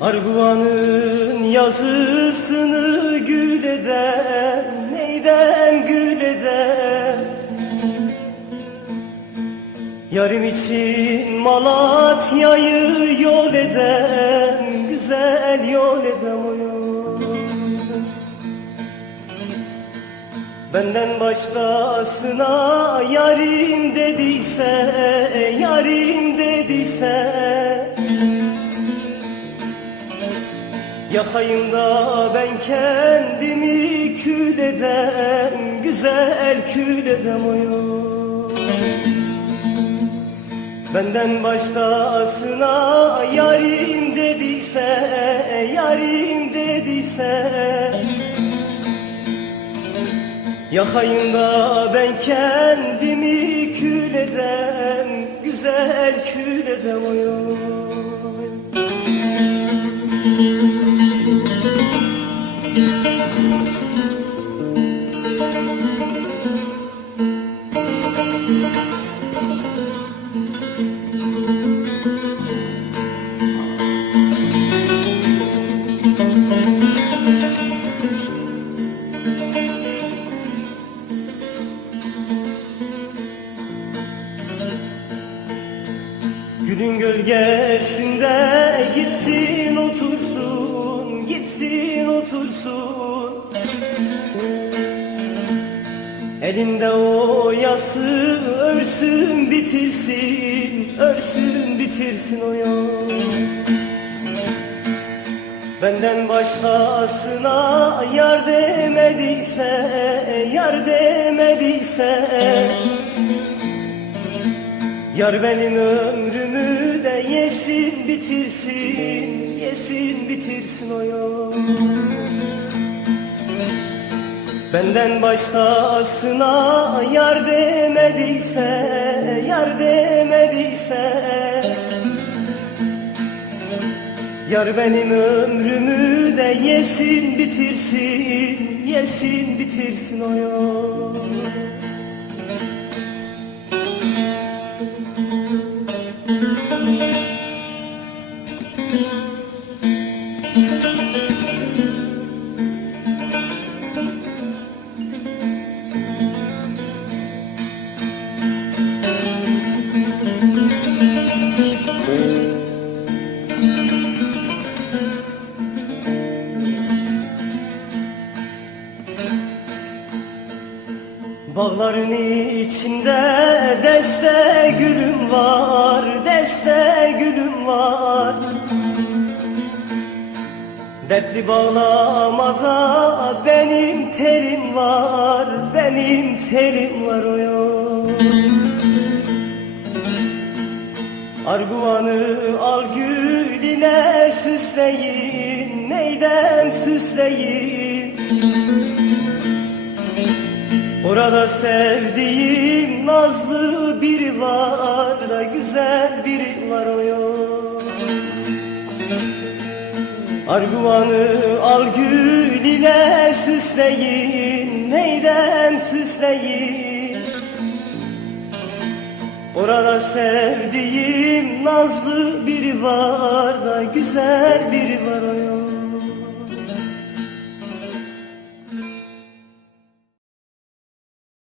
Arguvanın yazısını gül eden, neyden gül eden? Yarım için Malatya'yı yol eden, güzel yol eden o yol. Benden başkasına yarim dediyse, yarim dediyse, yakayım da ben kendimi kül eden, güzel kül eden o yol. Benden başkasına yarim dediyse, yarim dediyse, yakayım da ben kendimi kül eden, güzel kül eden o yol. Gülün gölgesinde gitsin otursun, gitsin otursun. Elinde o yası örsün bitirsin, örsün bitirsin o yol. Benden başkasına yar demediyse, yar demediyse, yar benim ömrümü de yesin bitirsin, yesin bitirsin o yol. Benden başkasına yar demediyse, yar demediyse, yar benim ömrümü de yesin bitirsin, yesin bitirsin o yol. Bağların içinde deste gülüm var, deste gülüm var. Dertli bağlamada benim terim var, benim terim var o yol. Arguvanı al gül ile süsleyin, neyden süsleyin? Orada sevdiğim nazlı biri var da güzel biri var o yol. Arguvanı al gül ile süsleyin, neyden süsleyin? Orada sevdiğim nazlı biri var da güzel biri var o yol.